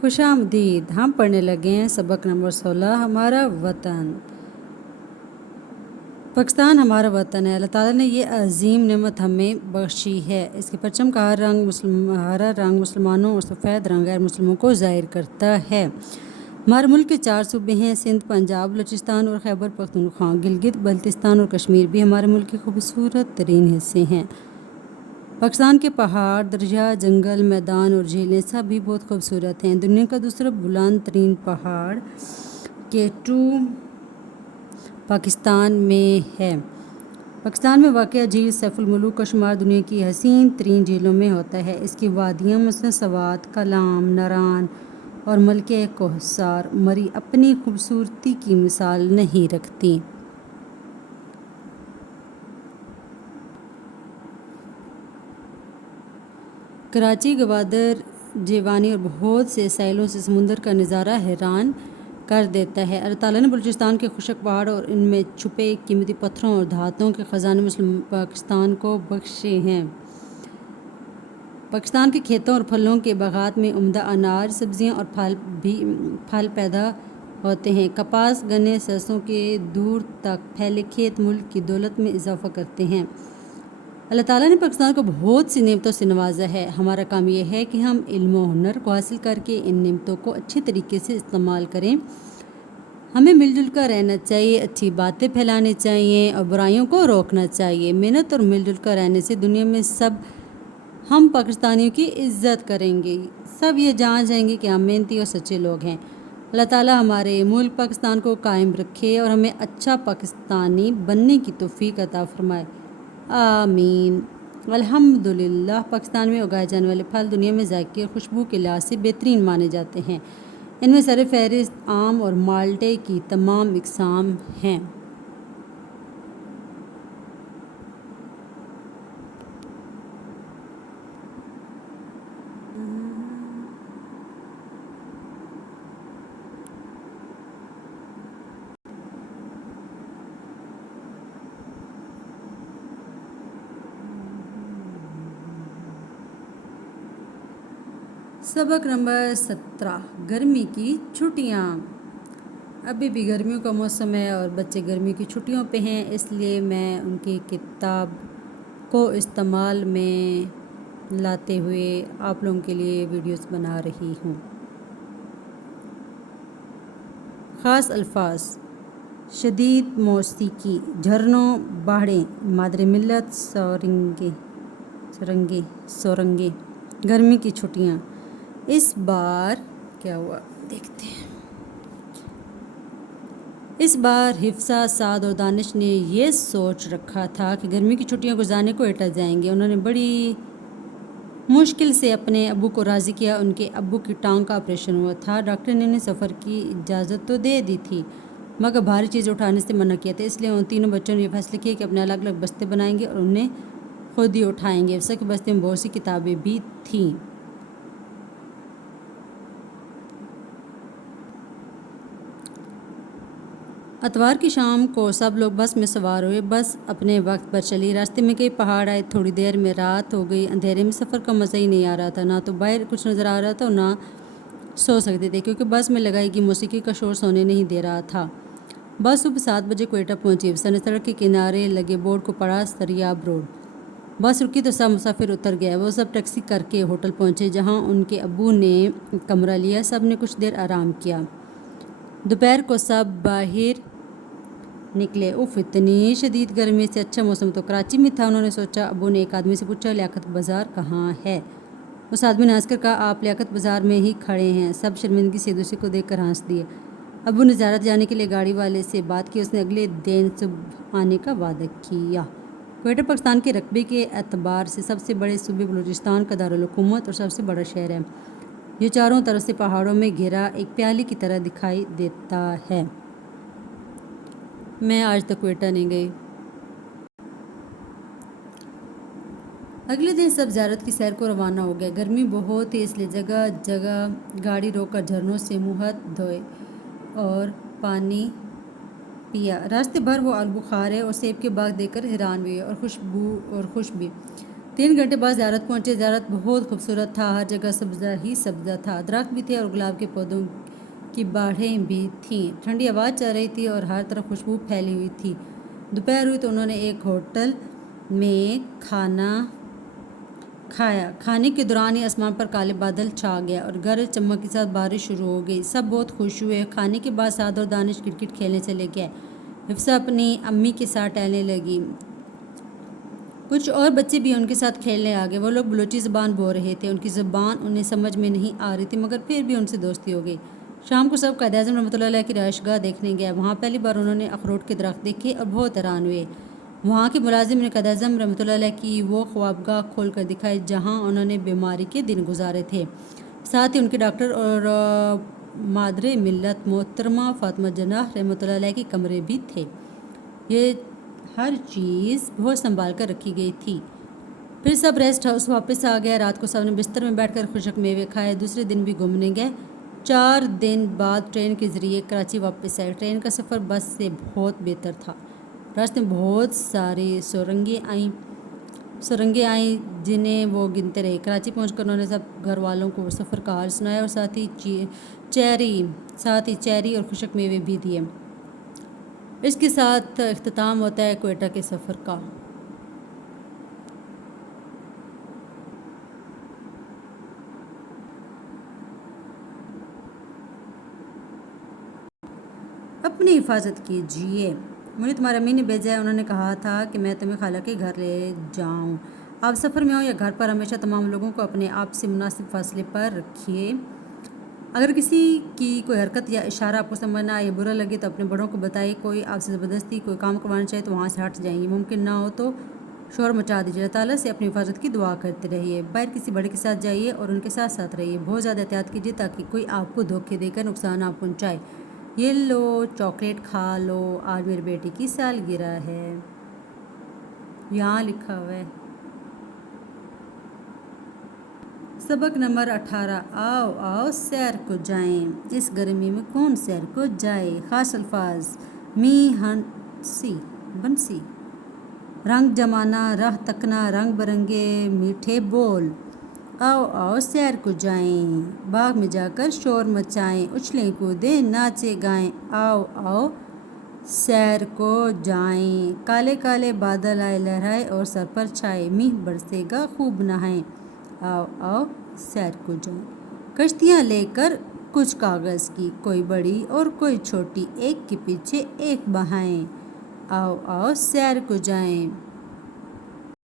खुशामदीद। हम पढ़ने लगे हैं सबक नंबर 16, हमारा वतन। पाकिस्तान हमारा वतन है। अल्लाह ताला ने ये अजीम नेमत हमें बख्शी है। इसके परचम का हरा रंग मुसलमानों और सफ़ेद रंग गैर मुस्लिमों को ज़ाहिर करता है। हमारे मुल्क के 4 सूबे हैं, सिंध, पंजाब, बलूचिस्तान और खैबर पख्तूनख्वा। गिलगित बल्तिस्तान और कश्मीर भी हमारे मुल्क के खूबसूरत तरीन हिस्से हैं। पाकिस्तान के पहाड़, दरिया, जंगल, मैदान और झीलें सब भी बहुत खूबसूरत हैं। दुनिया का दूसरा बुलंद तरीन पहाड़ केटू पाकिस्तान में है। पाकिस्तान में वाक़या झील सैफुल मुलूक का शुमार दुनिया की हसीन तरीन झीलों में होता है। इसकी वादियाँ मसलन सवात, कलाम, नरान और मलके कोहसार मरी अपनी खूबसूरती की मिसाल नहीं रखती। कराची, गवादर, जेवानी और बहुत से साइलों से समुंदर का नज़ारा हैरान कर देता है। अल्लाह ताला ने बलूचिस्तान के खुशक पहाड़ और इनमें छुपे कीमती पत्थरों और धातुओं के ख़जाने मुस्लिम पाकिस्तान को बख्शे हैं। पाकिस्तान के खेतों और फलों के बागात में उम्दा अनाज, सब्जियां और फल पैदा होते हैं। कपास, गन्ने, सरसों के दूर तक फैले खेत मुल्क की दौलत में इजाफा करते हैं। अल्लाह ताला ने पाकिस्तान को बहुत सी नेमतों से नवाजा है। हमारा काम यह है कि हम इल्म और हुनर को हासिल करके इन नेमतों को अच्छे तरीके से इस्तेमाल करें। हमें मिलजुल कर रहना चाहिए, अच्छी बातें फैलानी चाहिए और बुराइयों को रोकना चाहिए। मेहनत और मिलजुल कर रहने से दुनिया में सब हम पाकिस्तानियों की इज़्ज़त करेंगे। सब ये जान जाएंगे कि हम मेहनती और सच्चे लोग हैं। अल्लाह ताला हमारे मुल्क पाकिस्तान को कायम रखे और हमें अच्छा पाकिस्तानी बनने की तौफीक अता फरमाए। आमीन। अल्हम्दुलिल्लाह। पाकिस्तान में उगाए जाने वाले फल दुनिया में जायके और खुशबू के लिहाज से बेहतरीन माने जाते हैं। इनमें सर फहरिस्त आम और माल्टे की तमाम इकसाम हैं। सबक नंबर 17, गर्मी की छुट्टियाँ। अभी भी गर्मियों का मौसम है और बच्चे गर्मी की छुट्टियों पे हैं, इसलिए मैं उनकी किताब को इस्तेमाल में लाते हुए आप लोगों के लिए वीडियोस बना रही हूँ। ख़ास अल्फाज: शदीद मौसीकी, झरनों, बाढ़ें, मादरे मिल्लत, सोरंगे। गर्मी की छुट्टियाँ। इस बार क्या हुआ देखते हैं। इस बार हिफ्सा, साद और दानिश ने ये सोच रखा था कि गर्मी की छुट्टियां गुजारने को एटा जाएंगे। उन्होंने बड़ी मुश्किल से अपने अब्बू को राज़ी किया। उनके अब्बू की टांग का ऑपरेशन हुआ था। डॉक्टर ने उन्हें सफ़र की इजाज़त तो दे दी थी, मगर भारी चीज़ उठाने से मना किया था। इसलिए उन तीनों बच्चों ने यह फैसला किया कि अपने अलग अलग बस्ते बनाएंगे और उन्हें खुद ही उठाएंगे। हिफ्सा के बस्ते में बहुत सी किताबें भी थीं। अतवार की शाम को सब लोग बस में सवार हुए। बस अपने वक्त पर चली। रास्ते में कई पहाड़ आए। थोड़ी देर में रात हो गई। अंधेरे में सफ़र का मज़ा ही नहीं आ रहा था। ना तो बाहर कुछ नज़र आ रहा था और ना सो सकते थे, क्योंकि बस में लगाई गई मौसीकी का शोर सोने नहीं दे रहा था। बस सुबह 7 बजे क्वेटा पहुंची। सड़क के किनारे लगे बोर्ड को पड़ा, सरियाब रोड। बस रुकी तो सब मुसाफिर उतर गए। वो सब टैक्सी करके होटल पहुंचे, जहां उनके अब्बू ने कमरा लिया। सब ने कुछ देर आराम किया। दोपहर को सब बाहर निकले। उफ, इतनी शदीद गर्मी से अच्छा मौसम तो कराची में था। उन्होंने सोचा। अब्बू ने एक आदमी से पूछा, लियाकत बाज़ार कहाँ है? उस आदमी ने हंसकर कहा, आप लियाकत बाज़ार में ही खड़े हैं। सब शर्मिंदगी से दूसरे को देखकर हंस दिए। अब्बू ने ज़ियारत जाने के लिए गाड़ी वाले से बात की। उसने अगले दिन सुबह आने का वादा किया। क्वेटा पाकिस्तान के रकबे के एतबार से सबसे बड़े सूबे बलूचिस्तान का दारुल हुकूमत और सबसे बड़ा शहर है। ये चारों तरफ से पहाड़ों में घिरा एक प्याली की तरह दिखाई देता है। मैं आज तक क्वेटा नहीं गई। अगले दिन सब ज़ियारत की सैर को रवाना हो गए। गर्मी बहुत थी, इसलिए जगह जगह गाड़ी रोककर झरनों से मुँह हाथ धोए और पानी पिया। रास्ते भर वो आलू बुखारे और सेब के बाग देखकर हैरान हुए और खुश भी। 3 گھنٹے بعد زیارت پہنچے۔ زیارت بہت خوبصورت تھا، ہر جگہ سبزہ ہی سبزہ تھا، درخت بھی تھے اور گلاب کے پودوں کی باڑیں بھی تھیں۔ ٹھنڈی ہوا چل رہی تھی اور ہر طرف خوشبو پھیلی ہوئی تھی۔ دوپہر ہوئی تو انہوں نے ایک ہوٹل میں کھانا کھایا۔ کھانے کے دوران ہی آسمان پر کالے بادل چھا گیا اور گرج چمک کے ساتھ بارش شروع ہو گئی۔ سب بہت خوش ہوئے۔ کھانے کے بعد سعد اور دانش کرکٹ کھیلنے چلے گئے۔ حفصہ اپنی امی کے ساتھ ٹہلنے لگی۔ کچھ اور بچے بھی ان کے ساتھ کھیلنے آ گئے۔ وہ لوگ بلوچی زبان بول رہے تھے، ان کی زبان انہیں سمجھ میں نہیں آ رہی تھی، مگر پھر بھی ان سے دوستی ہو گئی۔ شام کو سب قائد اعظم رحمۃ اللہ علیہ کی رہائش گاہ دیکھنے گئے۔ وہاں پہلی بار انہوں نے اخروٹ کے درخت دیکھے اور بہت حیران ہوئے۔ وہاں کے ملازم نے قائد اعظم رحمۃ اللہ علیہ کی وہ خوابگاہ کھول کر دکھائی جہاں انہوں نے بیماری کے دن گزارے تھے۔ ساتھ ہی ان کے ڈاکٹر اور مادر ملت محترمہ فاطمہ جناح رحمۃ اللہ علیہ کے کمرے بھی تھے۔ یہ ہر چیز بہت سنبھال کر رکھی گئی تھی۔ پھر سب ریسٹ ہاؤس واپس آ گئے۔ رات کو سب نے بستر میں بیٹھ کر خشک میوے کھائے۔ دوسرے دن بھی گھومنے گئے۔ 4 دن بعد ٹرین کے ذریعے کراچی واپس آئے۔ ٹرین کا سفر بس سے بہت بہتر تھا۔ راستے میں بہت ساری سرنگیں آئیں جنہیں وہ گنتے رہے۔ کراچی پہنچ کر انہوں نے سب گھر والوں کو سفر کا حال سنایا اور ساتھ ہی چیری اور خشک میوے بھی دیے۔ اس کے ساتھ اختتام ہوتا ہے کوئٹہ کے سفر کا۔ اپنی حفاظت کیجیے۔ مجھے تمہاری امی نے بھیجا ہے۔ انہوں نے کہا تھا کہ میں تمہیں خالہ کے گھر لے جاؤں۔ آپ سفر میں ہوں یا گھر پر، ہمیشہ تمام لوگوں کو اپنے آپ سے مناسب فاصلے پر رکھیے۔ اگر کسی کی کوئی حرکت یا اشارہ آپ کو سمجھ نہ آئے یا برا لگے تو اپنے بڑوں کو بتائیے۔ کوئی آپ سے زبردستی کوئی کام کروانا چاہے تو وہاں سے ہٹ جائیں۔ یہ ممکن نہ ہو تو شور مچا دیجیے۔ اللہ تعالیٰ سے اپنی حفاظت کی دعا کرتے رہیے۔ باہر کسی بڑے کے ساتھ جائیے اور ان کے ساتھ ساتھ رہیے۔ بہت زیادہ احتیاط کیجیے تاکہ کوئی آپ کو دھوکے دے کر نقصان نہ پہنچائے۔ یہ لو چاکلیٹ کھا لو، آج میری بیٹی کی سالگرہ ہے۔ یہاں لکھا ہوا ہے۔ سبق نمبر 18۔ آؤ آؤ سیر کو جائیں، اس گرمی میں کون سیر کو جائے۔ خاص الفاظ: می ہنسی بنسی، رنگ جمانا، راہ تکنا، رنگ برنگے میٹھے بول۔ آؤ آؤ سیر کو جائیں، باغ میں جا کر شور مچائیں، اچھلیں کودیں ناچے گائیں۔ آؤ آؤ سیر کو جائیں، کالے کالے بادل آئے لہرائے اور سر پر چھائے، میںہ برسے گا خوب نہائیں۔ آؤ آؤ سیر کو جائیں۔ کشتیاں لے کر کچھ کاغذ کی، کوئی بڑی اور کوئی چھوٹی، ایک کے پیچھے ایک بہائیں۔ آؤ آؤ سیر کو جائیں۔